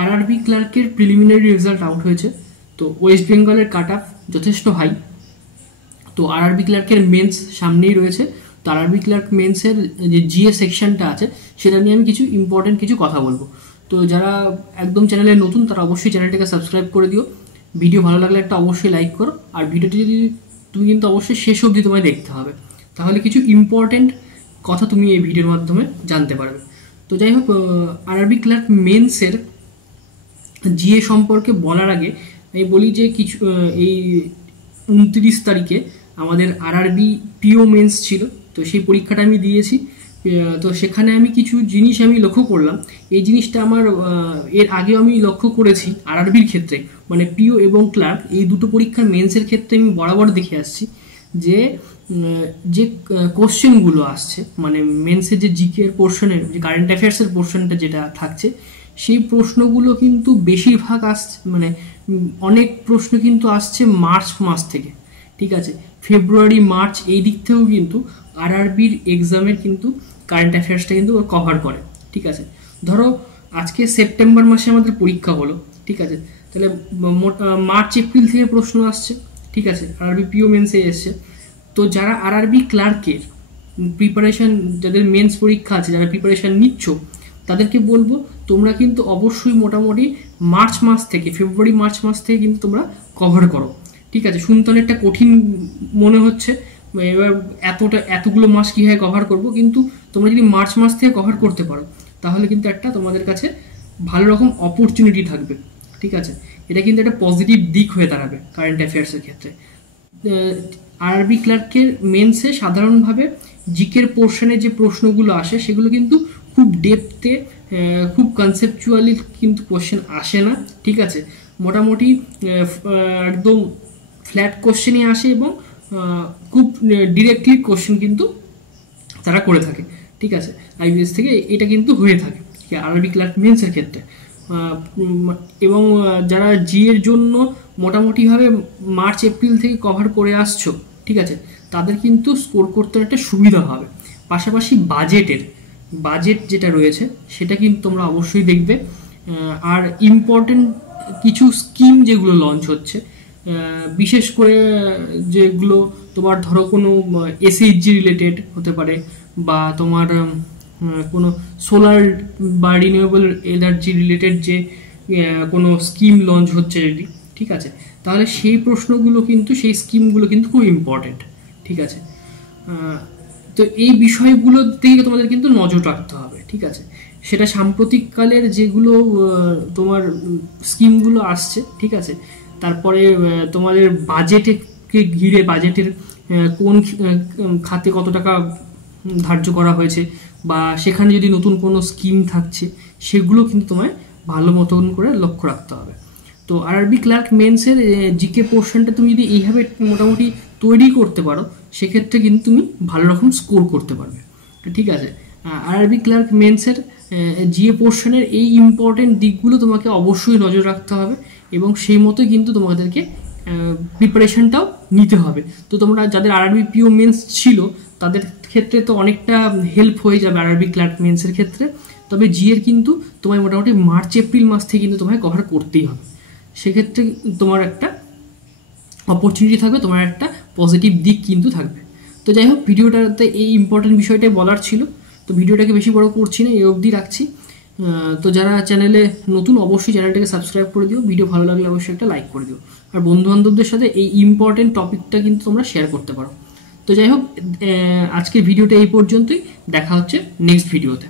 RRB ক্লার্কের preliminary result out হয়েছে। তো West বেঙ্গলের কাট অফ যথেষ্ট হাই। তো আরআরবি ক্লার্কের মেন্স সামনেই রয়েছে। তো আরআরবি ক্লার্ক মেন্সের যে জিএ সেকশনটা আছে সেটা নিয়ে আমি কিছু ইম্পর্টেন্ট কিছু কথা বলবো। তো যারা একদম চ্যানেলে নতুন তারা অবশ্যই চ্যানেলটাকে সাবস্ক্রাইব করে দিও। ভিডিও ভালো লাগলে একটা অবশ্যই লাইক করো, আর ভিডিওটি যদি তুমি কিন্তু অবশ্যই শেষ অবধি তোমায় দেখতে হবে, তাহলে কিছু ইম্পর্টেন্ট কথা তুমি এই ভিডিওর মাধ্যমে জানতে পারবে। তো যাই হোক, আরআরবি ক্লার্ক মেন্সের জিএ সম্পর্কে বলার আগে আমি বলি যে কিছু এই 29 তারিখে আমাদের আরআরবি পিও মেন্স ছিল। তো সেই পরীক্ষাটা আমি দিয়েছি। তো সেখানে আমি কিছু জিনিস আমি লক্ষ্য করলাম। এই জিনিসটা আমার এর আগেও আমি লক্ষ্য করেছি আরআরবির ক্ষেত্রে, মানে পিও এবং ক্লার্ক এই দুটো পরীক্ষার মেন্সের ক্ষেত্রে আমি বরাবর দেখে আসছি যে যে কোশ্চেনগুলো আসছে, মানে মেন্সের যে জিকে এর পোর্শনের যে কারেন্ট অ্যাফেয়ার্সের পোর্শনটা যেটা থাকছে, সেই প্রশ্নগুলো কিন্তু বেশিরভাগ আসছে, মানে অনেক প্রশ্ন কিন্তু আসছে মার্চ মাস থেকে। ঠিক আছে, ফেব্রুয়ারি মার্চ এই দিক থেকেও কিন্তু আরআরবির এক্সামের কিন্তু কারেন্ট অ্যাফেয়ার্সটা কিন্তু কভার করে। ঠিক আছে, ধরো আজকে সেপ্টেম্বর মাসে আমাদের পরীক্ষা হলো। ঠিক আছে, তাহলে মার্চ এপ্রিল থেকে প্রশ্ন আসছে। ঠিক আছে, আরআরবি পিও মেন্সে এসছে। তো যারা আরআরবি ক্লার্কের প্রিপারেশন, যাদের মেন্স পরীক্ষা আছে, যারা প্রিপারেশন নিচ্ছ, তাদেরকে বলবো তোমরা কিন্তু অবশ্যই মোটামুটি মার্চ মাস থেকে, ফেব্রুয়ারি মার্চ মাস থেকে কিন্তু তোমরা কভার করো। ঠিক আছে, শুনতে অনেকটা কঠিন মনে হচ্ছে, এবার এতগুলো মাস কীভাবে কভার করবো, কিন্তু তোমরা যদি মার্চ মাস থেকে কভার করতে পারো তাহলে কিন্তু একটা তোমাদের কাছে ভালো রকম অপরচুনিটি থাকবে। ঠিক আছে, এটা কিন্তু একটা পজিটিভ দিক হয়ে দাঁড়াবে কারেন্ট অ্যাফেয়ার্সের ক্ষেত্রে। আরআরবি ক্লার্কের মেন্সে সাধারণভাবে জিকের পোর্শনে যে প্রশ্নগুলো আসে সেগুলো কিন্তু খুব ডেপথে, খুব কনসেপচুয়ালি কিন্তু কোশ্চেন আসে না। ঠিক আছে, মোটামুটি একদম ফ্ল্যাট কোশ্চেনই আসে এবং খুব ডিরেক্টলি কোশ্চেন কিন্তু তারা করে থাকে। ঠিক আছে, আইবিএস থেকে এটা কিন্তু হয়ে থাকে আরআরবি ক্লার্ক মেন্সের ক্ষেত্রে। এবং যারা জি এর জন্য মোটামুটিভাবে মার্চ এপ্রিল থেকে কভার করে আসছো, ঠিক আছে, তাদের কিন্তু স্কোর করতে একটা সুবিধা হবে। পাশাপাশি বাজেট যেটা রয়েছে সেটা কিন্তু তোমরা অবশ্যই দেখবে। আর ইম্পর্টেন্ট কিছু স্কিম যেগুলো লঞ্চ হচ্ছে, বিশেষ করে যেগুলো তোমার ধরো কোনো এসএইচজি রিলেটেড হতে পারে, বা তোমার কোনো সোলার বা রিনিউয়েবল এনার্জি রিলেটেড যে কোনো স্কিম লঞ্চ হচ্ছে যদি, ঠিক আছে, তাহলে সেই প্রশ্নগুলো কিন্তু, সেই স্কিমগুলো কিন্তু খুব ইম্পর্টেন্ট। ঠিক আছে, তো এই বিষয়গুলোর দিকে তোমাদের কিন্তু নজর রাখতে হবে। ঠিক আছে, সেটা সাম্প্রতিককালের যেগুলো তোমার স্কিমগুলো আসছে, ঠিক আছে, তারপরে তোমাদের বাজেটকে ঘিরে, বাজেটের কোন খাতে কত টাকা ধার্য করা হয়েছে, বা সেখানে যদি নতুন কোনো স্কিম থাকছে, সেগুলো কিন্তু তোমায় ভালো মতন করে লক্ষ্য রাখতে হবে। তো আরআরবি ক্লার্ক মেন্সের জিকে পোর্শনটা তুমি যদি এইভাবে মোটামুটি তৈরি করতে পারো, সেক্ষেত্রে কিন্তু তুমি ভালো রকম স্কোর করতে পারবে। ঠিক আছে, আরআরবি ক্লার্ক মেন্সের জিএ পোর্শনের এই ইম্পর্টেন্ট দিকগুলো তোমাকে অবশ্যই নজর রাখতে হবে, এবং সেই মতোই কিন্তু তোমাদেরকে প্রিপারেশনটাও নিতে হবে। তো তোমরা যাদের আরআরবি পিও মেন্স ছিল তাদের ক্ষেত্রে তো অনেকটা হেল্প হয়ে যাবে আরআরবি ক্লার্ক মেন্সের ক্ষেত্রে। তবে জিএর কিন্তু তোমায় মোটামুটি মার্চ এপ্রিল মাস থেকে কিন্তু তোমায় কভার করতেই হবে। সেক্ষেত্রে তোমার একটা অপরচুনিটি থাকবে, তোমার একটা পজিটিভ দিক কিন্তু থাকবে। তো যাই হোক, ভিডিওটাতে এই ইম্পর্টেন্ট বিষয়টাই বলার ছিল। তো ভিডিওটাকে বেশি বড় করছি না, এই অবধি রাখছি। তো যারা চ্যানেলে নতুন অবশ্যই চ্যানেলটাকে সাবস্ক্রাইব করে দিও, ভিডিও ভালো লাগলে অবশ্যই একটা লাইক করে দিও, আর বন্ধুবান্ধবদের সাথে এই ইম্পর্টেন্ট টপিকটা কিন্তু তোমরা শেয়ার করতে পারো। তো যাই হোক, আজকের ভিডিওটা এই পর্যন্তই, দেখা হচ্ছে নেক্সট ভিডিওতে।